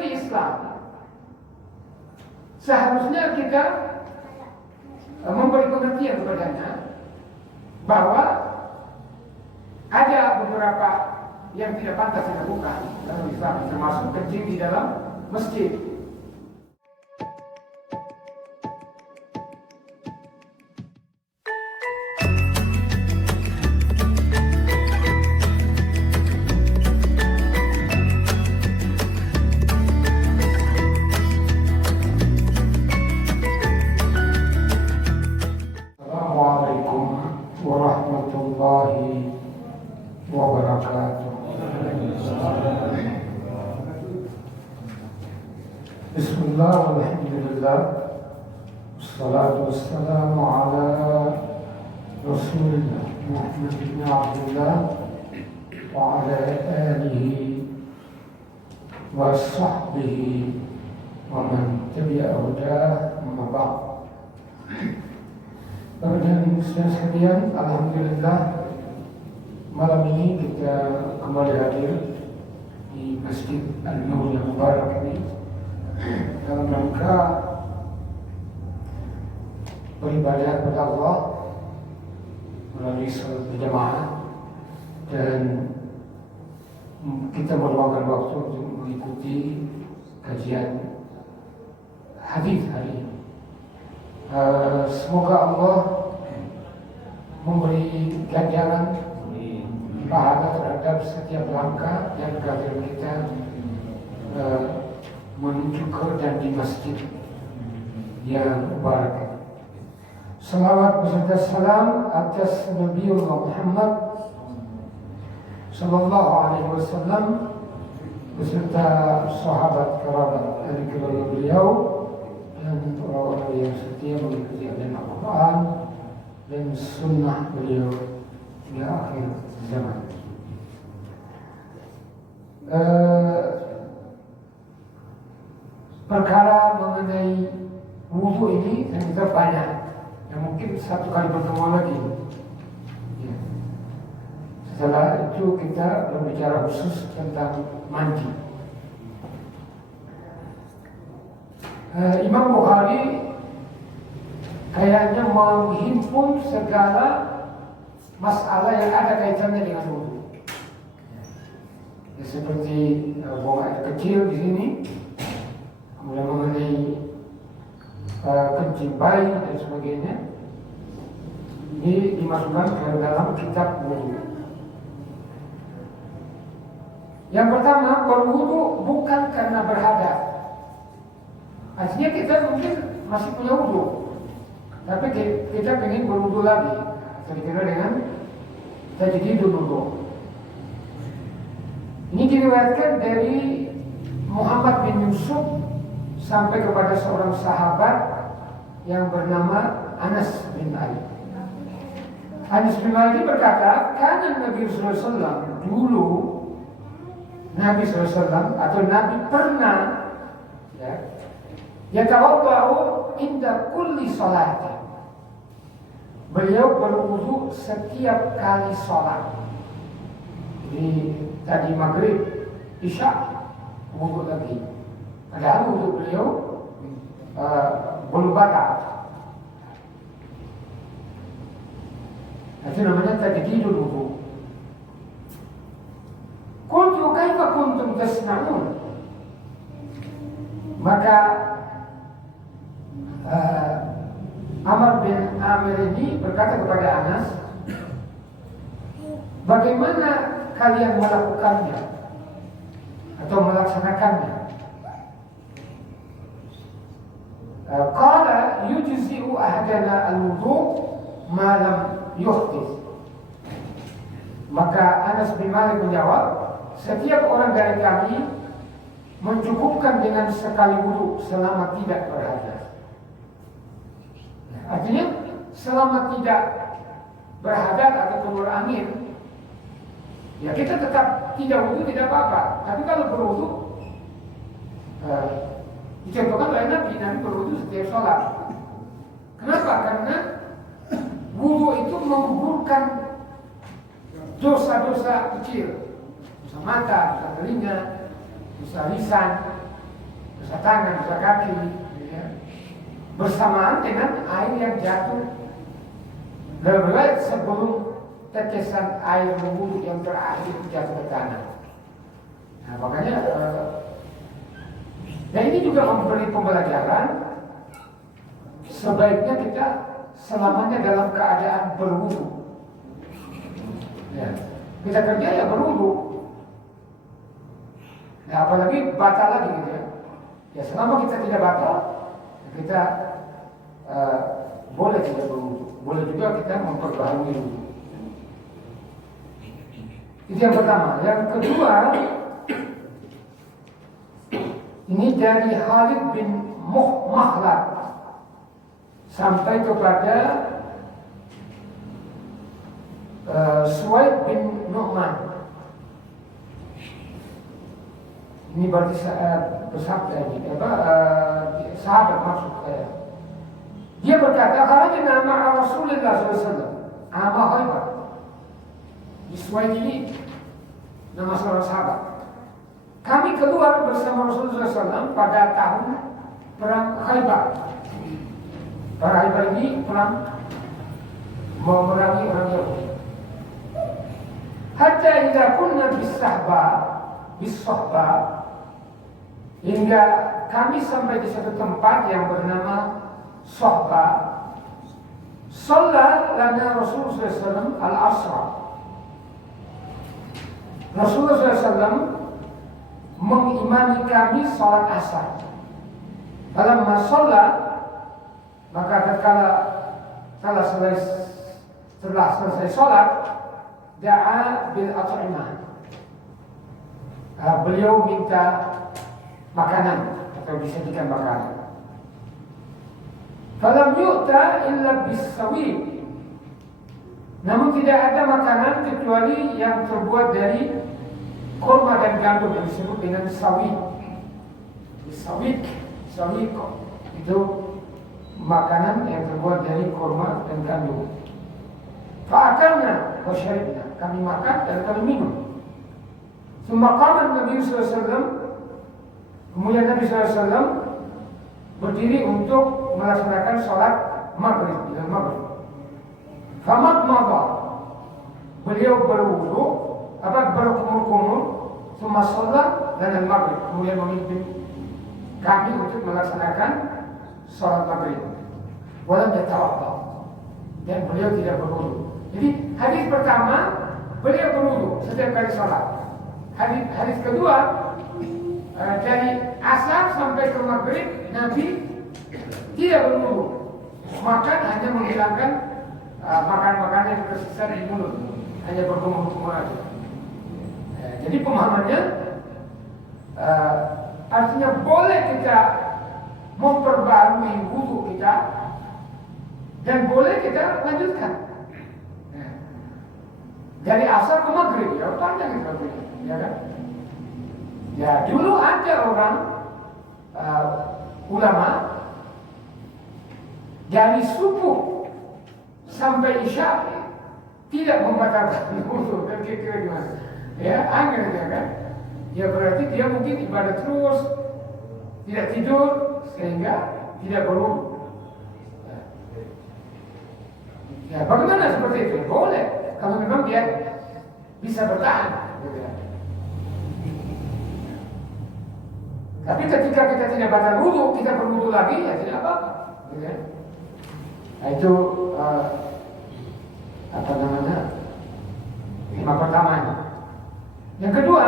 mengerti Islam, seharusnya kita memberi pengertian kepadanya bahwa ada beberapa yang tidak pantas dilakukan dalam Islam, termasuk kencing di dalam masjid. Assalamualaikum warahmatullahi wabarakatuh. Bismillah, alhamdulillah, wassalatu wassalamu ala Rasulillah Muhammad bin Abdullah wa ala alihi wa sahbihi wa man tabi'a hudah, amma ba'd. Dan sekalian, alhamdulillah, malam ini kita kembali hadir di Masjid An-Nur yang mubarak ini dalam rangka beribadah kepada Allah melalui salat berjamaah, dan kita meluangkan waktu untuk mengikuti kajian hadis hari ini. Semoga Allah memberi ganjaran pahala terhadap setiap langkah yang kalian kita menuju ke dan di masjid yang mubarak. Salawat beserta salam atas Nabiullah Muhammad sallallahu alaihi wasallam beserta sahabat kerabat ahli keluarga beliau dan orang-orang yang setia mengikuti ajaran Al-Quran dan sunnah beliau hingga akhir zaman. Perkara mengenai wudu ini ternyata banyak, yang mungkin satu kali pertemuan lagi. Ya. Setelah itu kita berbicara khusus tentang mandi. Imam Bukhari kayaknya menghimpun segala masalah yang ada kaitannya dengan wudu. Ya, seperti buang air kecil di sini, kemudian mengenai kencing bayi dan sebagainya. Ini dimasukkan ke dalam kitab wudu. Yang pertama, berwudu bukan karena berhadas. Artinya kita mungkin masih punya wudu, tapi kita ingin berwudu lagi. Kira-kira dengan tajdidul wudu. Ini diriwayatkan dari Muhammad bin Yusuf sampai kepada seorang sahabat yang bernama Anas bin Malik. Anas bin Malik berkata, karena Nabi SAW dulu, Nabi SAW atau Nabi pernah yatawadda'u inda kulli salati. Beliau berwudu setiap kali sholat. Jadi tadi maghrib, isya, wudu lagi. Padahal wudu beliau belum batal. Itu namanya tajdidul wudu. Qultu kaifa kuntum tasna'un? Maka Amr bin Amir ini berkata kepada Anas, bagaimana kalian melakukannya atau melaksanakannya? Qala yujzi'u ahadana al-wudu ma lam yuhdits. Maka Anas bin Malik menjawab, setiap orang dari kami mencukupkan dengan sekali wudu selama tidak berhadas. Artinya selama tidak berhadas atau keluar angin, ya kita tetap tidak wudu tidak apa-apa. Tapi kalau berwudu, dicontohkan oleh Nabi berwudu setiap sholat. Kenapa? Karena wudu itu menggugurkan dosa-dosa kecil, dosa mata, dosa telinga, dosa lisan, dosa tangan, dosa kaki, ya. Bersamaan dengan air yang jatuh. Berbeda sebelum tetesan air wudhu yang terakhir jatuh ke tanah. Nah, makanya dan ini juga memberi pembelajaran sebaiknya kita selamanya dalam keadaan berwudu. Ya. Kita kerja ya berwudu. Nah, apalagi batal lagi gitu ya. Ya selama kita tidak batal, kita boleh tidak berwudu. Boleh juga kita memperbaharui wudu. Itu yang pertama. Yang kedua, ini dari Khalid bin Makhlad sampai kepada Suwaid bin Nu'man. Ini berarti bersabda ini sahabat maksud saya. Dia berkata, "Kharajna ma'a Rasulillah sallallahu alaihi wasallam ama Khaybar." Suwaid ini nama seorang sahabat. Kami keluar bersama Rasulullah SAW pada tahun perang Khaybar. Perang Khaybar ini perang memerangi orang Yahudi. Hatta idza kunna bis-sahba hingga kami sampai di satu tempat yang bernama Sahba. Shalla lana Rasulullah SAW al-asra. Rasulullah SAW mengimami kami salat asar. Dalam masalah maka setelah selesai salat da'a bil at'imah. Beliau minta makanan atau disajikan makanan. Falam yu'ta illa bis-sawi. Namun tidak ada makanan kecuali yang terbuat dari kurma dan gandum yang disebut dengan sawik. Sawik itu makanan yang terbuat dari kurma dan gandum. Fa'akalna wa syaribna. Kami makan dan kami minum. Sumaqaman Nabi sallallahu alaihi wasallam, kemudian Nabi sallallahu alaihi wasallam berdiri untuk melaksanakan sholat maghrib, bila maghrib. Famadmada, beliau berwudu, berkumur-kumur, summa sholat dan maghrib, kemudian memimpin kami untuk melaksanakan sholat maghrib. Walam yatawadda, dan beliau tidak berwudu. Jadi hadis pertama beliau berwudu setiap kali sholat. Hadis kedua dari asar sampai ke maghrib Nabi tidak berwudu, makan hanya menghilangkan makan-makan yang tersisa di mulut, hanya berkumur-kumur aja. Jadi pemahamannya artinya boleh kita memperbarui wudu kita dan boleh kita lanjutkan dari asar ke maghrib, ya panjang itu, ya kan? Ya dulu ada orang ulama dari subuh sampai isya tidak membatalkan wudu. Dan kira-kira gimana? Ya aneh ya kan? Ya berarti dia mungkin ibadah terus, tidak tidur sehingga tidak berwudu. Ya bagaimana seperti itu? Boleh kalau memang dia bisa bertahan. Tapi ketika kita tidak batal wudu, kita berwudu lagi, ya tidak apa-apa. Nah itu tema pertama ini. Yang kedua,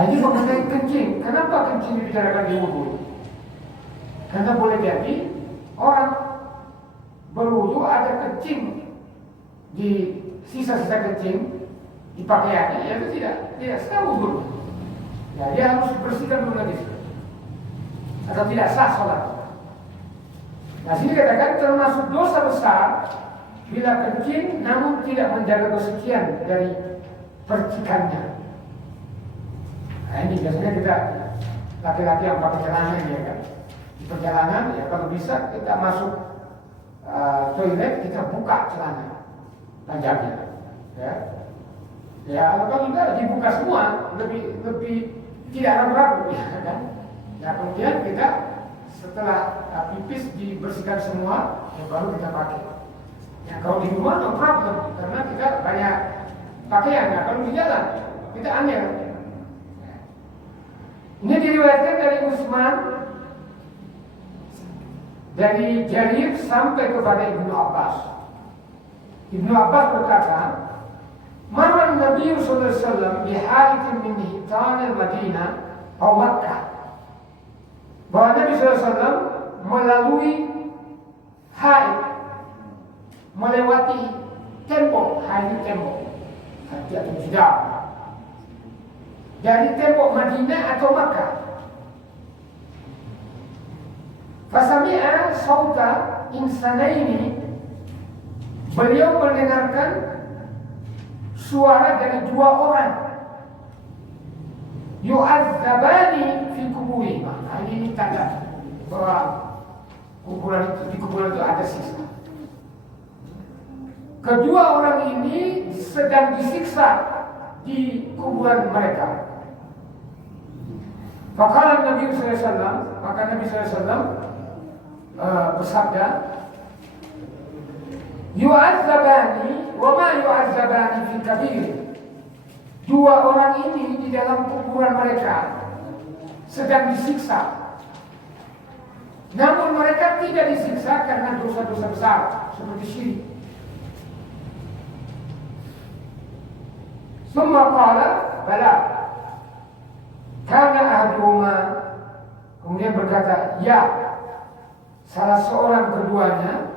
ini mengenai kencing. Kenapa kencing dibicarakan di wudu? Karena boleh jadi orang berwudu ada kencing di sisa-sisa kencing di pakaiannya, ya itu tidak sah wudu. Ya, dia harus dibersihkan dulu lagi atau tidak sah sholat. Nah sini katakan termasuk dosa besar bila kencing namun tidak menjaga kesucian dari percikannya. Nah ini biasanya kita laki-laki yang pakai celana ya kan, di perjalanan ya kalau bisa kita masuk toilet kita buka celana panjangnya, ya kalau enggak dibuka semua lebih tidak ragu-ragu, ya kan? Nah kemudian kita setelah pipis dibersihkan semua, ya baru kita pakai. Ya kalau di rumah no problem, karena kita banyak pakaian. Nah kalau di jalan kita ambil. Ini diriwayatkan dari Utsman, dari Jarir sampai kepada Ibnu Abbas. Ibnu Abbas berkata, Marwan Nabi sallallahu alaihi wasallam bihaitin min hitan al-Madinah atau Makkah. Bahwa Nabi sallallahu alaihi wasallam melalui haid, melewati tembok, haid tembok, hati atau jidar, dari tembok Madinah atau Makkah. Fasami'a sauta insanaini, beliau mendengarkan suara dari dua orang, yu'adzabani fi kuburihima. Nah, ini tanda bahwa di kuburan itu ada siksa. Kedua orang ini sedang disiksa di kuburan mereka. Maka Nabi SAW bersabda, yu'adzabani wa ma yu'adzabani fi kabir. Dua orang ini di dalam kuburan mereka sedang disiksa. Namun mereka tidak disiksa karena dosa-dosa besar seperti syirik. Summa qala bala kana ahaduhuma, kemudian berkata, ya, salah seorang keduanya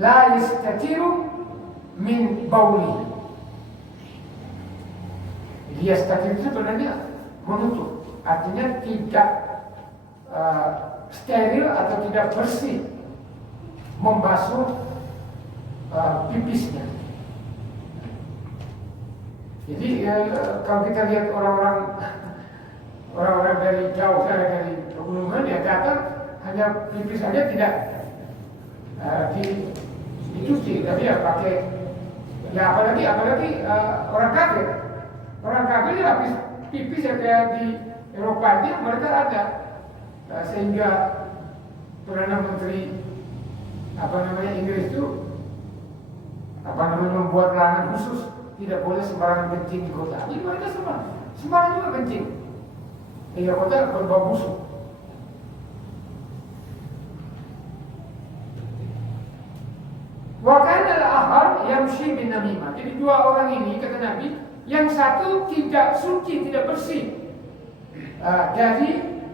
la yastatiru min bauli. Jadi yastatir itu sebenarnya menutup, artinya tidak steril atau tidak bersih, membasuh pipisnya. Jadi kalau kita lihat orang-orang dari jauh, dari pegunungan, ya datang hanya pipis saja tidak dicuci, tapi ya pakai, ya apalagi orang kafir ya habis pipis ya kayak di Eropa aja mereka ada, sehingga Perdana Menteri Inggris itu membuat larangan khusus, tidak boleh sembarangan kencing di kota. Jadi mereka sembarangan juga kencing. Hingga kota berbau busuk. Wa kana al-akhar yamshi bin namimah. Jadi dua orang ini, kata Nabi, yang satu tidak suci, tidak bersih dari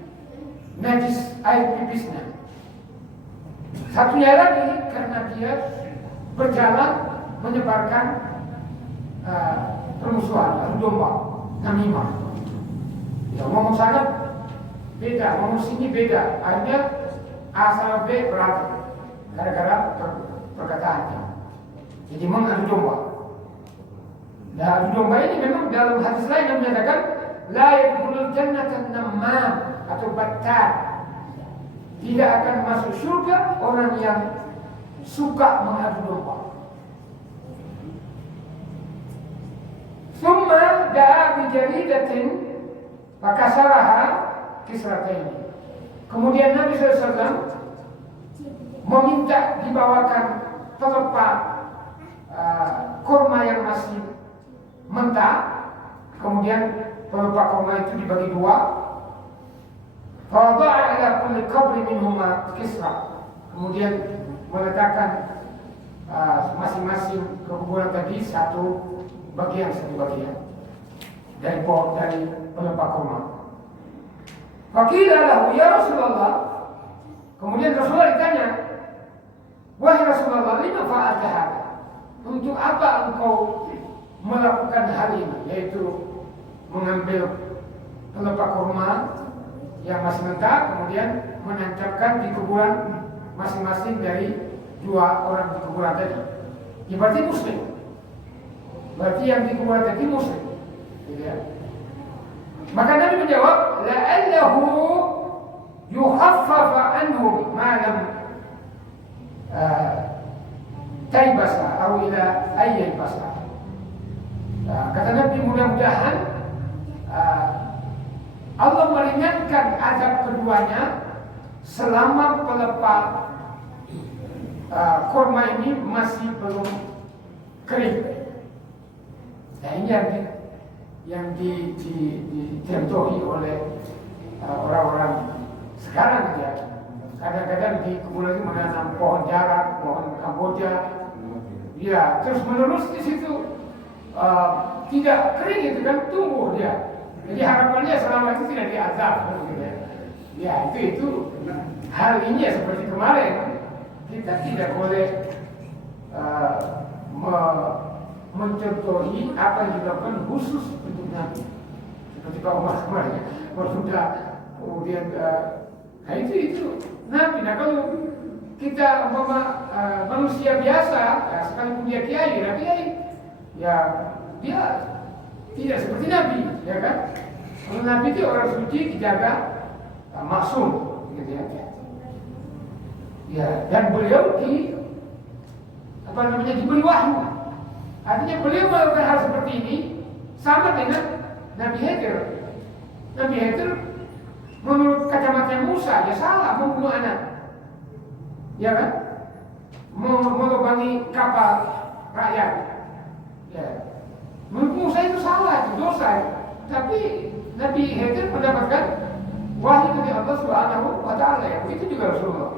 najis air pipisnya. Satunya lagi karena dia berjalan menyebarkan permusuhan, adu domba, namimah. Ya, ngomong sana beda, ngomong sini beda. Akhirnya A sama B berantem gara-gara perkataannya. Jadi mengadu domba. Nah, adu domba ini memang dalam hadis lain yang menyatakan la yadkhulul jannata namam atau battar. Tidak akan masuk surga orang yang suka mengadu domba. Summa da'a bijaridatin fakasaraha kisrataini. Kemudian Nabi SAW meminta dibawakan pelepah kurma yang masih mentah. Kemudian pelepah kurma itu dibagi dua. Fawada'a ila kulli qabri minhuma kisra. Kemudian meletakkan masing-masing kekuburan tadi satu bagian dari pelepah kurma. Fakilah lahu ya Rasulullah. Kemudian Rasulullah ditanya, wahai Rasulullah, lima fa'alta hadza? Untuk apa engkau melakukan hal ini, yaitu mengambil pelepah kurma yang masih mentah, kemudian menancapkan di kuburan masing-masing dari dua orang di kuburan tadi? Ya, berarti muslim. Berarti yang di kuburan tadi muslim. Ya. Maka Nabi menjawab, la'allahu yukhaffafa anhum ma lam taibasa atau ila ayyibasa. Kata Nabi, mudah-mudahan Allah meringankan azab keduanya selama pelepah kurma ini masih belum kering. Nah ini yang dicontohi oleh orang-orang sekarang ya. Kadang-kadang di kebun itu menanam pohon jarak, pohon Kamboja, ya terus menerus di situ tidak kering itu kan tumbuh dia. Jadi harapannya selama itu tidak diazab, gitu ya. Ya itu hal ini ya seperti kemarin kita tidak boleh mencontohi apa yang dilakukan khusus untuk Nabi. Seperti Pak Umar kemarin, sudah kemudian nah itu Nabi. Nah kalau kita manusia biasa, ya, sekalipun dia kiai, ya dia tidak seperti Nabi, ya kan? Kalau Nabi itu orang suci dijaga maksum, gitu ya. Ya, dan beliau diberi wahyu. Artinya beliau melakukan hal seperti ini sama dengan Nabi Khidir. Nabi Khidir menurut kacamata Musa ya salah membunuh anak, ya kan? Melubangi kapal rakyat, ya. Menurut Musa itu salah, itu dosa. Tapi Nabi Khidir mendapatkan wahyu dari Allah Subhanahu wa Ta'ala. Ya, itu juga Rasulullah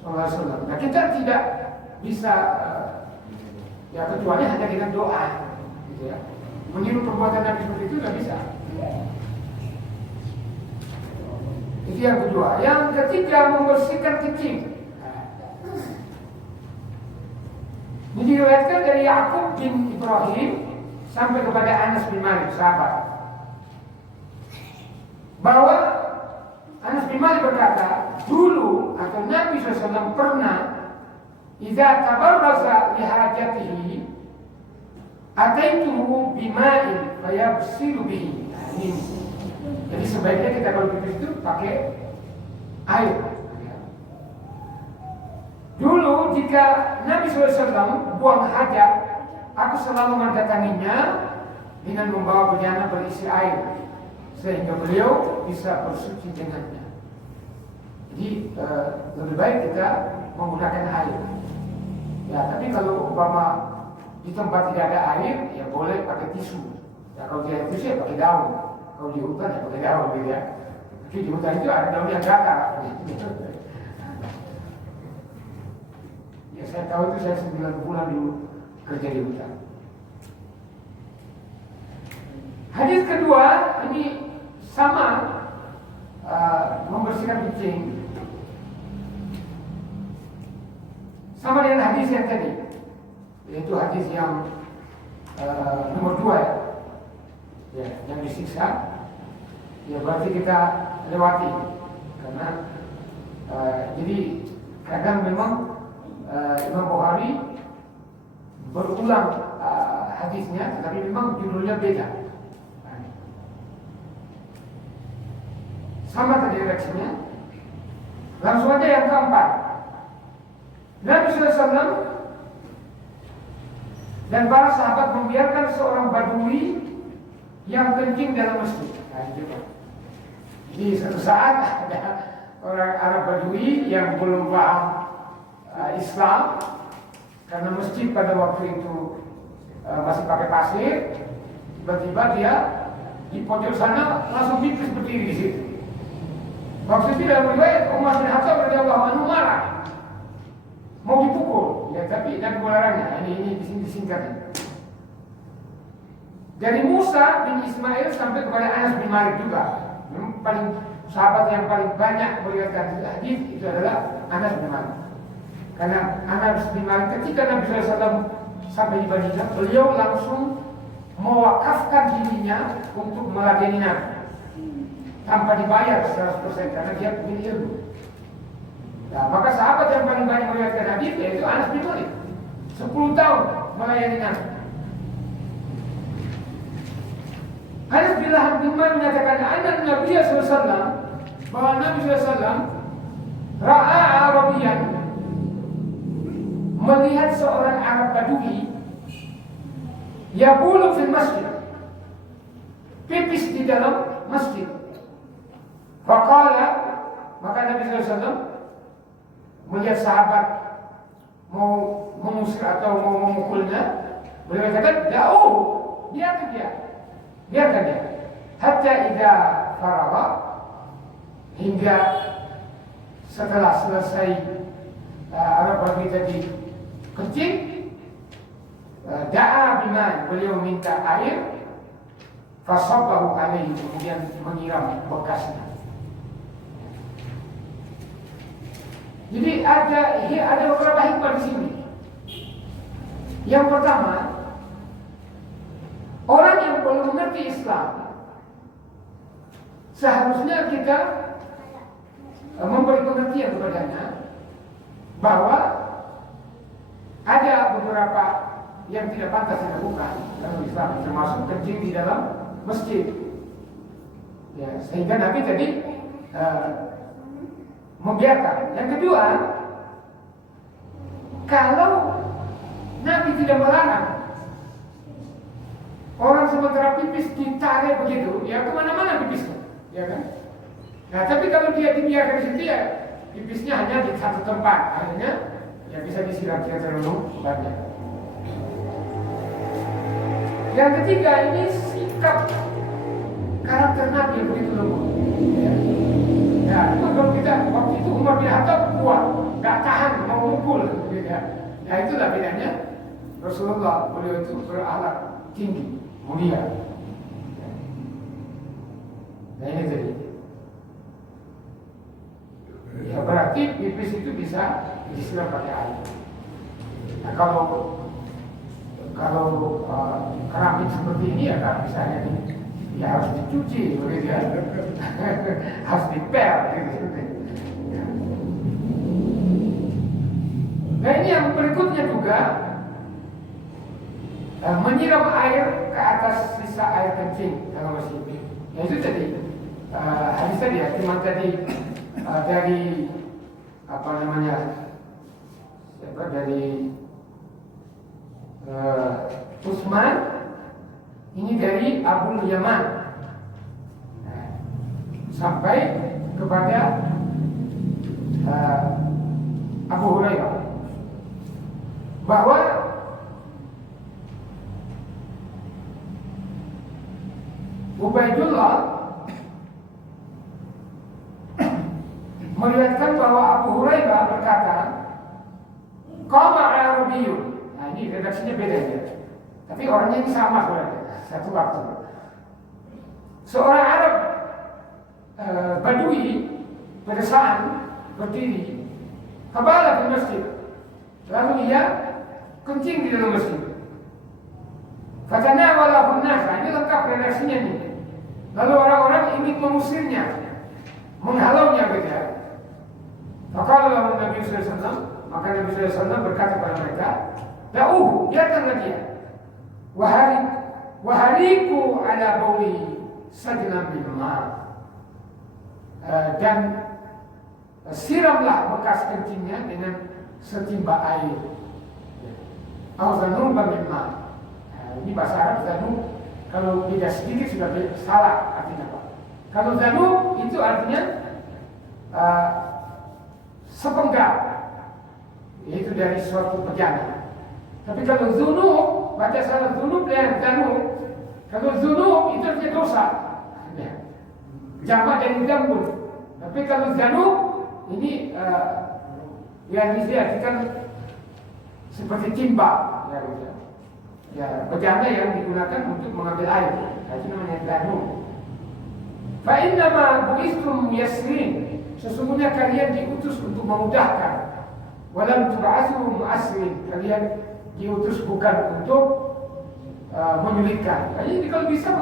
SAW. Nah kita tidak bisa ya kecuali hanya dengan doa, gitu ya. Meniru perbuatan Nabi seperti itu nggak bisa. Itu yang kedua. Yang ketiga, membersihkan kencing. Ini diriwayatkan dari Yakub bin Ibrahim sampai kepada Anas bin Malik, sahabat, bahwa Anas bin Malik berkata, dulu atau Nabi SAW pernah idza tabarraza li hajatihi ataituhu bima'in fayabsilu bihi. Jadi sebaiknya kita kalau begitu itu pakai air. Dulu jika Nabi SAW buang hajat, aku selalu mendatanginya dengan membawa bejana berisi air sehingga beliau bisa bersuci dengannya. Jadi lebih baik kita menggunakan air. Ya, tapi kalau umpama di tempat tidak ada air, ya boleh pakai tisu. Ya, kalau tidak ada tisu ya pakai daun. Kalau di hutan ya pakai daun, gitu ya. Tapi di hutan itu ada daun yang gatal. Ya, saya tahu itu saya 9 bulan dulu kerja di hutan. Hadis kedua ini sama membersihkan kencing. Sama dengan hadis yang tadi, yaitu hadis yang nomor 2 ya, yang disiksa. Ya berarti kita lewati karena jadi kadang memang Imam Bukhari berulang hadisnya, tetapi memang judulnya beda. Sama tadi reaksinya. Langsung aja yang keempat. Nabi SAW dan para sahabat membiarkan seorang badui yang kencing dalam masjid. Jadi suatu saat ada orang Arab badui yang belum paham Islam, karena masjid pada waktu itu masih pakai pasir. Tiba-tiba dia di pojok sana langsung pipis berdiri di situ. Waktu itu dalam riwayat Umar bin Khattab radhiyallahu anhu marah, mau dipukul, ya tapi Nabi melarangnya. Ini disingkat. Dari Musa bin Ismail sampai kepada Anas bin Malik juga. Memang sahabat yang paling banyak meriwayatkan hadis itu adalah Anas bin Malik. Karena Anas bin Malik ketika Nabi SAW sampai di Madinah, beliau langsung mewakafkan dirinya untuk meladeni Nabi tanpa dibayar 100% karena dia punya ilmu. Nah, maka sahabat yang paling banyak meriwayatkan hadis yaitu Anas bin Malik. 10 tahun melayani Nabi. Anas bin Malik menyatakan anak Nabi SAW, bahwa Nabi SAW ra'a Arabiyan, melihat seorang Arab Badui yabulu fil masjid, pipis di dalam masjid. sahabat mau mengusir atau mau memukulnya, beliau katakan jauh, biarkan dia. Hatta idza faragha, hingga setelah selesai Arab Rabi tadi kencing, da'a biman, beliau minta air, fasabbahu alaihi, kemudian menyiram bekasnya. Jadi ada beberapa hikmah di sini. Yang pertama, orang yang belum mengerti Islam, seharusnya kita memberi pengertian kepadanya bahwa ada beberapa yang tidak pantas dilakukan dalam Islam, termasuk kencing di dalam masjid. Ya, sehingga Nabi tadi membiarkan. Yang kedua, kalau Nabi tidak melarang orang sementara pipis ditarik begitu, ya kemana-mana pipisnya, ya kan? Nah, tapi kalau dia dibiarkan di situ, ya pipisnya hanya di satu tempat, akhirnya ya bisa disiram, tidak terlalu banyak. Yang ketiga, ini sikap karakter Nabi yang begitu lembut. Ya, itu kalau kita waktu itu Umar bin Khattab kuat, gak tahan mau mukul, gitu ya. Ya itulah bedanya Rasulullah, beliau itu berakhlak tinggi, mulia. Nah ini tadi. Ya berarti pipis itu bisa disiram pakai air. Nah kalau keramik seperti ini ya kan misalnya ya harus dicuci, begitu ya. Harus dipel, gitu. Ya. Nah ini yang berikutnya juga menyiram air ke atas sisa air kencing dalam masjid. Ya itu tadi hadis tadi ya, cuma tadi dari apa namanya, dari Utsman, ini dari Abu Yaman, sampai kepada Abu Hurairah, bahwa Ubaidullah meriwayatkan bahwa Abu Hurairah berkata, qama Arabiyyun. Nah ini redaksinya beda ya, tapi orangnya ini sama sebenarnya, satu waktu. Seorang Arab Badui pedesaan berdiri, kabala di masjid, lalu ia kencing di dalam masjid. Fatana walahun nasa, ini lengkap redaksinya nih. Lalu orang-orang ingin mengusirnya, menghalaunya gitu ya. Maka lalu Nabi SAW, maka Nabi SAW berkata kepada mereka, da'uhu, biarkanlah dia. Wahariku ala bauli sajlam bil ma'. Dan siramlah bekas kencingnya dengan setimba air. Awzanum bil ma'. Ini bahasa Arab zanub, kalau beda sedikit sudah salah artinya apa. Kalau zanub itu artinya sepenggal, yaitu dari suatu bejana. Tapi kalau zunub, baca salah zunub dan zanub. Kalau zunub itu artinya dosa, ya. Jamak dari dambun. Tapi kalau zanub ini yang diartikan seperti timba, ya, gitu. Ya, bejana yang digunakan untuk mengambil air, itu namanya zanub. Fa innama bu'istum yasrin, sesungguhnya kalian diutus untuk memudahkan. Walam tub'atsu mu'assirin, kalian diutus bukan untuk menyulitkan. Jadi kalau bisa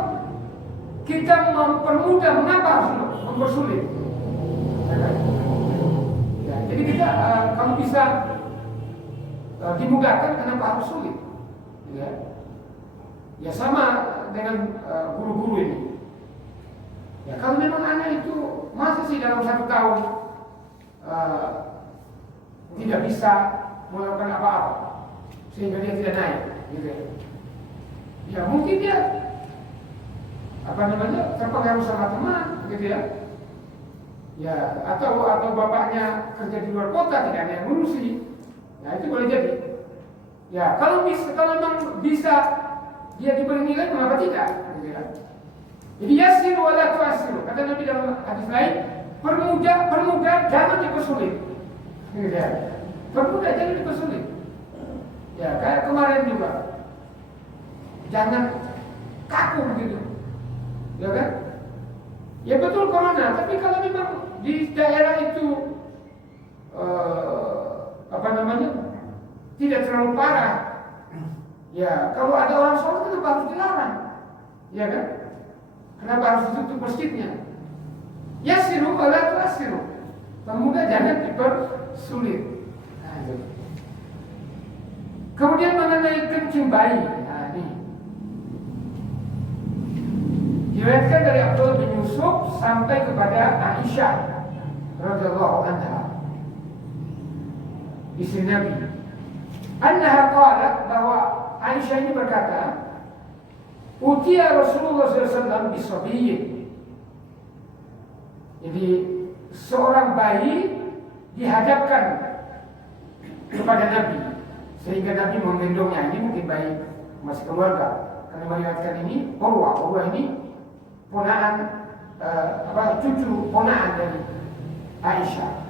kita mempermudah, mengapa harus mempersulit? Ya, jadi kita kalau bisa dimudahkan, kenapa harus sulit? Ya sama dengan guru-guru ini. Ya kalau memang anak itu masa sih dalam 1 tahun tidak bisa melakukan apa-apa sehingga dia tidak naik, gitu ya. Ya mungkin dia terpengaruh sama teman, gitu ya. Ya, atau bapaknya kerja di luar kota, tidak ada yang ngurusi. Nah, itu boleh jadi. Ya, kalau memang bisa dia diberi nilai, mengapa tidak? Gitu kan. Jadi yasir wala tu'asir. Kata Nabi dalam hadis lain, permudah, jangan dipersulit. Gitu ya. Permudah, jangan dipersulit. Ya, kayak kemarin juga. Jangan kaku begitu. Ya kan? Ya betul corona, tapi kalau memang di daerah itu tidak terlalu parah, ya kalau ada orang sholat kenapa harus dilarang? Ya kan? Kenapa harus ditutup masjidnya? Yasiru wala tu'assiru. Pemuda jangan dipersulit. Nah, itu. Kemudian mengenai kencing bayi. Nah, ini diriwayatkan dari Abdullah bin Yusuf sampai kepada Aisyah radhiyallahu anha, istri Nabi. Annaha qalat, bahwa Aisyah ini berkata, utiya Rasulullah SAW bisabiyyin. Jadi seorang bayi dihadapkan kepada Nabi, sehingga Nabi menggendongnya. Ini mungkin bayi masih keluarga, karena meriwayatkan ini Urwah ini ponaan cucu ponaan dari Aisyah.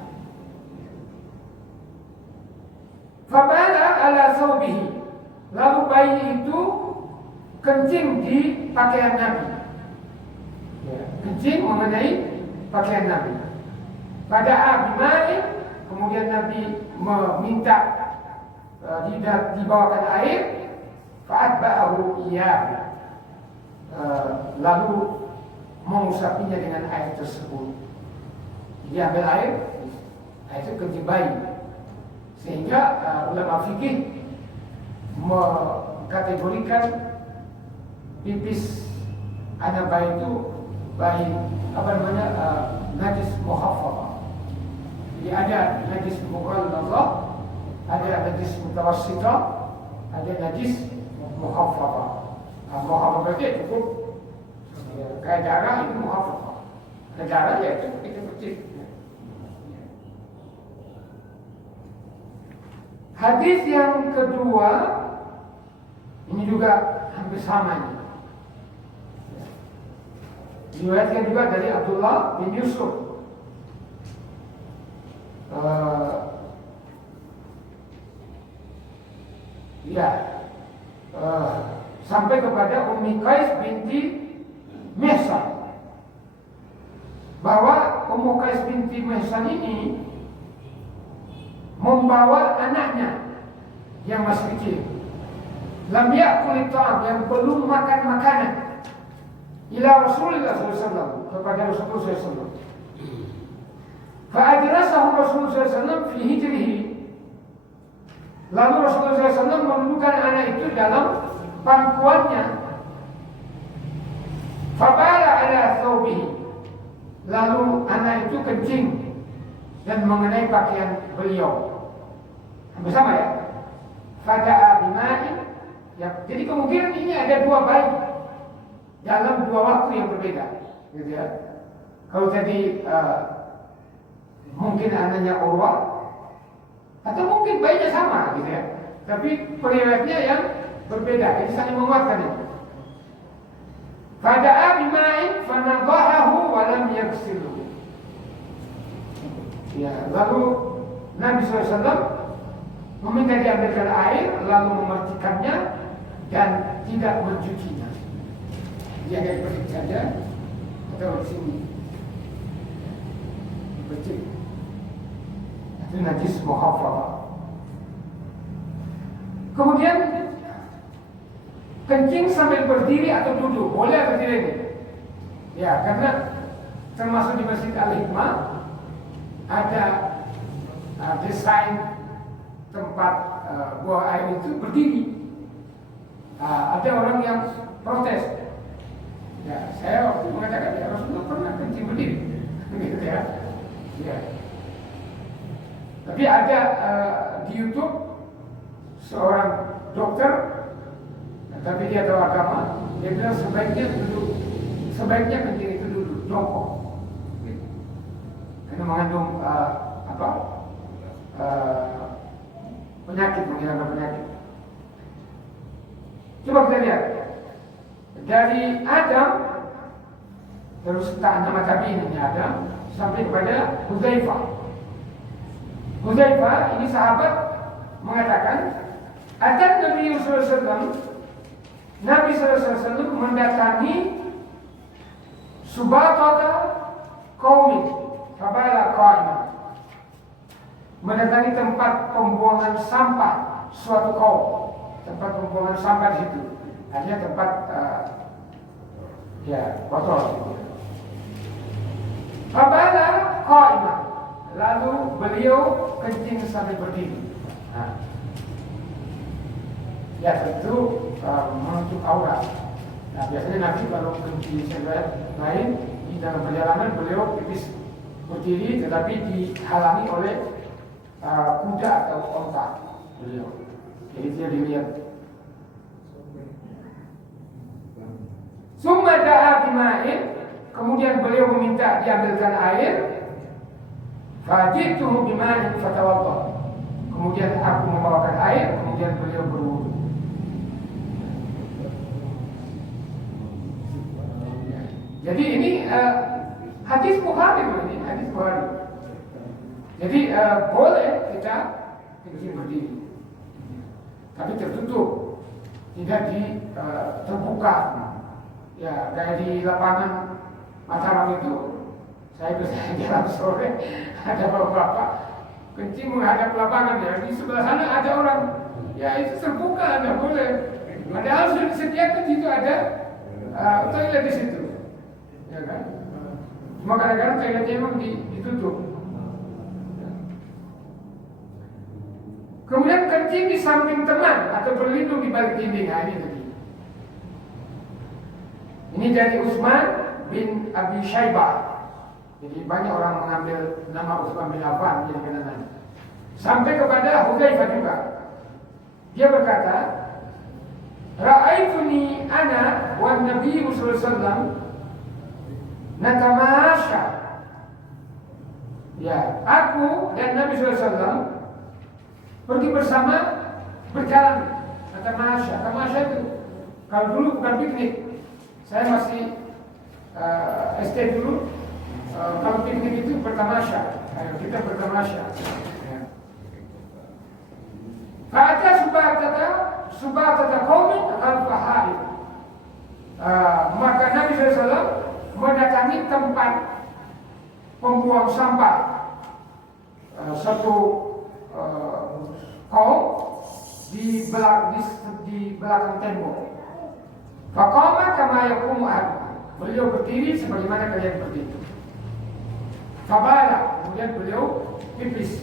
Fabala ala thawbihi, lalu bayi itu kencing di pakaian Nabi. Ya, kencing mengenai pakaian Nabi. Pada abimai, kemudian Nabi meminta dibawakan air, fa'atba'ahu iyah, lalu mengusapinya dengan air tersebut. Dia ambil air itu kencing bayi. Sehingga ulama fikih mengkategorikan pipis anak bayi itu bayi najis muhaffafah. Jadi ada najis mughalladhah, ada najis mutawassithah, ada najis muhaffafah. Muhaffafah itu cukup kayak darah, itu muhaffafah. Darah ya itu kecil. Hadis yang kedua ini juga hampir sama ini. Diriwayatkan juga dari Abdullah bin Yusuf. Sampai kepada Ummi Qais binti Mihsan, bahwa Ummu Qais binti Mihsan ini membawa anaknya yang masih kecil, lam ya'kul ta'am, yang belum makan makanan, ila Rasulullah SAW, kepada Rasulullah SAW. Fa'adrasahu Rasulullah SAW fi hijrihi, lalu Rasulullah SAW menundukkan anak itu dalam pangkuannya. Fabala ala thawbihi, lalu anak itu kencing dan mengenai pakaian beliau. Bersama ya. Fada'a bima'in, ya, jadi kemungkinan ini ada dua bayi dalam dua waktu yang berbeda, gitu ya. Kalau tadi mungkin anaknya Urwah, atau mungkin bayinya sama, gitu ya. Tapi periwayatnya yang berbeda, jadi saling menguatkan itu. Fada'a bima'in fanadhahu wa lam yaghsilhu. Ya, lalu Nabi SAW meminta diambilkan air, lalu memercikannya dan tidak mencucinya. Dia hanya percik saja, atau di sini percik. Itu najis muhaffafah. Kemudian kencing sambil berdiri atau duduk, boleh atau tidak ini? Ya, karena termasuk di Masjid Al-Hikmah ada desain tempat buang air itu berdiri. Ada orang yang protes. Ya, saya waktu mengatakan ya Rasulullah pernah kencing berdiri, gitu ya. Ya. Tapi ada di YouTube seorang dokter, tapi dia tahu agama, dia bilang sebaiknya kencing itu duduk, jongkok. mengandung penyakit, menghilangkan penyakit. Coba kita lihat dari Adam, terus nama tabi'in ini Adam sampai kepada Hudzaifah. Hudzaifah ini sahabat mengatakan, Atan Nabi sallallahu alaihi wasallam, Nabi sallallahu alaihi wasallam mendatangi Subatata qaumin fabala qa'ima, mendatangi tempat pembuangan sampah suatu kaum, tempat pembuangan sampah di situ, hanya tempat kotor. Fabala qa'ima, lalu beliau kencing sambil berdiri. Nah, ya tentu menutup aurat. Nah, biasanya Nabi kalau kencing sambil lain di dalam perjalanan beliau pipis berdiri, tetapi dihalangi oleh kuda atau onta beliau. Jadi dia dilihat. Summa da'a bima'in, kemudian beliau meminta diambilkan air. Fajituhu bima'in fatawadda, kemudian aku membawakan air, kemudian beliau berwudu. Jadi ini hadis Bukhari, ini hadis Bukhari. Jadi boleh kita kencing berdiri, tapi tertutup, tidak terbuka. Ya, kayak di lapangan Mataram itu, saya bisa jalan sore, ada bapak-bapak kencing menghadap lapangan, ya di sebelah sana ada orang, ya itu terbuka, tidak boleh. Padahal sudah disediakan di situ ada toilet di situ, ya kan? Cuma kadang-kadang toiletnya memang ditutup. Kemudian kencing di samping teman atau berlindung di balik dinding. Nah, ini tadi. Ini dari Utsman bin Abi Syaibah. Jadi banyak orang mengambil nama Utsman bin Affan jadi kenangan. Sampai kepada Hudzaifah juga. Dia berkata, Ra'aituni ana wa Nabi sallallahu alaihi wasallam natamasya. Ya, aku dan Nabi sallallahu alaihi wasallam pergi bersama, berjalan. Natamasya. Tamasya itu kalau dulu bukan piknik. Saya masih SD dulu. Kalau piknik itu bertamasya. Ayo kita bertamasya. Fa'ata subatata qaumin al-fahari. Maka Nabi SAW mendatangi tempat pembuang sampah satu kaum di belakang tembok. Faqama kama yaqumu ahadukum, beliau berdiri sebagaimana kalian berdiri. Fabala, kemudian beliau pipis.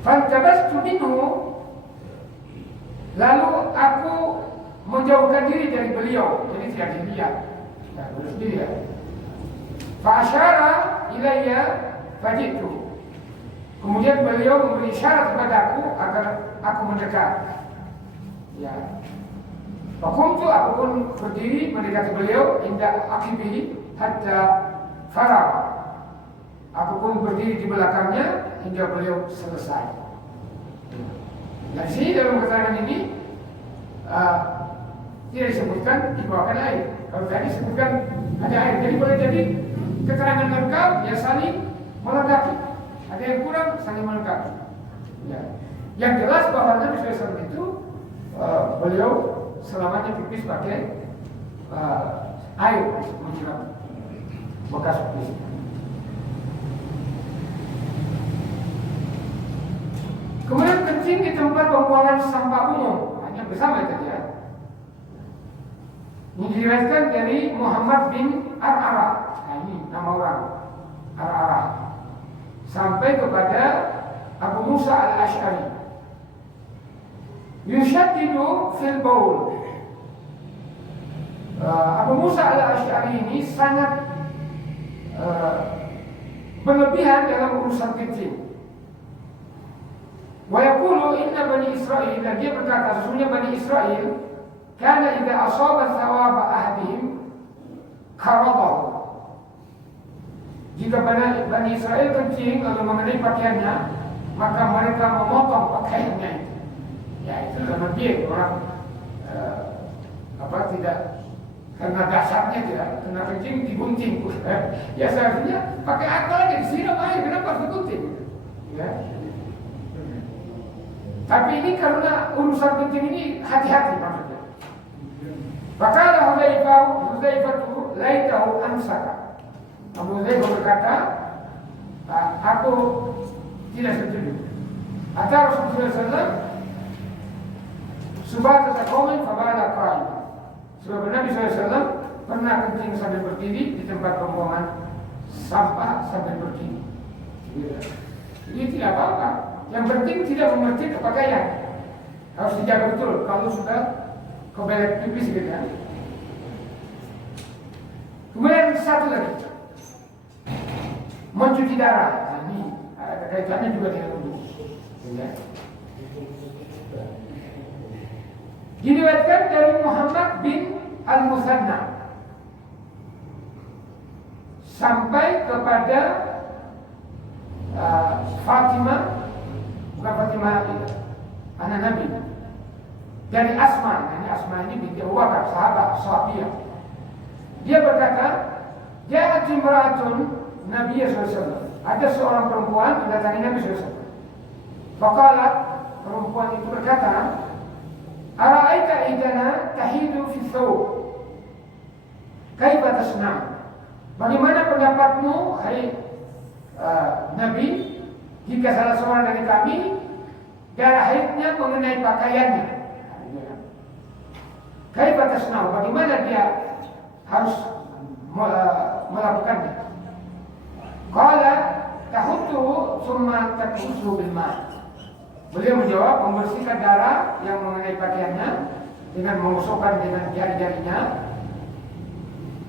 Fantabastu minhu, lalu aku menjauhkan diri dari beliau, jadi tidak dilihat. Nah, beliau sendiri ya. Fa'asyara ilayya fajitu, kemudian beliau memberi isyarat kepadaku agar aku mendekat. Ya. Fakumtu, aku pun berdiri mendekati beliau, inda akibihi hatta faragh. Aku pun berdiri di belakangnya hingga beliau selesai. Nah, di sini dalam keterangan ini tidak disebutkan dibawakan air. Kalau tadi disebutkan ada air, jadi boleh jadi keterangan lengkap ya saling melengkapi. Ada yang kurang saling melengkapi. Ya. Yang jelas bahwa Nabi SAW itu beliau selamanya pipis pakai air menyiram bekas pipis. Kemudian kencing di tempat pembuangan sampah umum, hanya bersama itu ya. Ini diriwayatkan dari Muhammad bin Ar-Ara. Nah, ini nama orang Ar-Ara. Sampai kepada Abu Musa al-Ash'ari. Yushaddidu fil baul. Abu Musa al-Ash'ari ini sangat berlebihan dalam urusan kencing. Wa yaqulu inna Bani Israil, dan dia berkata sesungguhnya Bani Israil kana idza asaba thawaba ahadihim qaradahu. Jika Bani Israel kencing lalu mengenai pakaiannya, maka mereka memotong pakaiannya itu. Ya itu karena dia orang tidak karena dasarnya tidak kena kencing digunting. Ya seharusnya pakai akal aja disiram aja, kenapa harus digunting? Ya. Tapi ini karena urusan kencing ini hati-hati maksudnya. Maka Hudzaifah laitahu amsaka. Abu Hudzaifah berkata, aku tidak setuju. Atau Rasulullah SAW Subhat qaumin fabala qa'im. Sebab Nabi SAW pernah kencing sambil berdiri di tempat pembuangan sampah sambil berdiri. Ini tidak apa-apa. Yang penting tidak mengerti pakaian. Harus dijaga betul. Kalau sudah kebelet pipis gitu ya. Kemudian satu lagi, mencuci darah. Nah, ini ada kaitannya juga dengan wudu. Ya. Diriwayatkan dari Muhammad bin Al-Musanna sampai kepada Fatimah, bukan Fatimah anak Nabi, dari Asma. Ini Asma ini binti Abu Bakar, sahabiah. Dia berkata, ja'at imra'atun Nabi SAW. Ada seorang perempuan mendatangi Nabi SAW. Faqalat, perempuan itu berkata, ara'aita idana tahidu fi thawb, kaifa tasna'? Bagaimana pendapatmu, hai Nabi, jika salah seorang dari kami darah haidnya mengenai pakaiannya? Kaifa tasna'? Bagaimana dia harus melakukannya? Qala tahuttu thumma takusu bil ma'. Beliau menjawab, membersihkan darah yang mengenai pakaiannya dengan mengusukkan dengan jari-jarinya,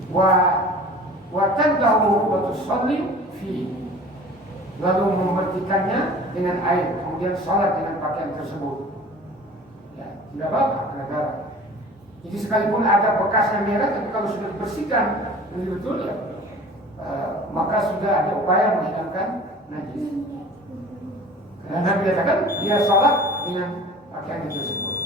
wa tandahu wa tusalli fi, lalu membersihkannya dengan air, kemudian salat dengan pakaian tersebut. Ya, tidak apa-apa karena darah. Jadi sekalipun ada bekas yang merah, tapi kalau sudah dibersihkan betul ya, maka sudah ada upaya menghilangkan najis. Karena Nabi katakan dia sholat dengan pakaian tersebut.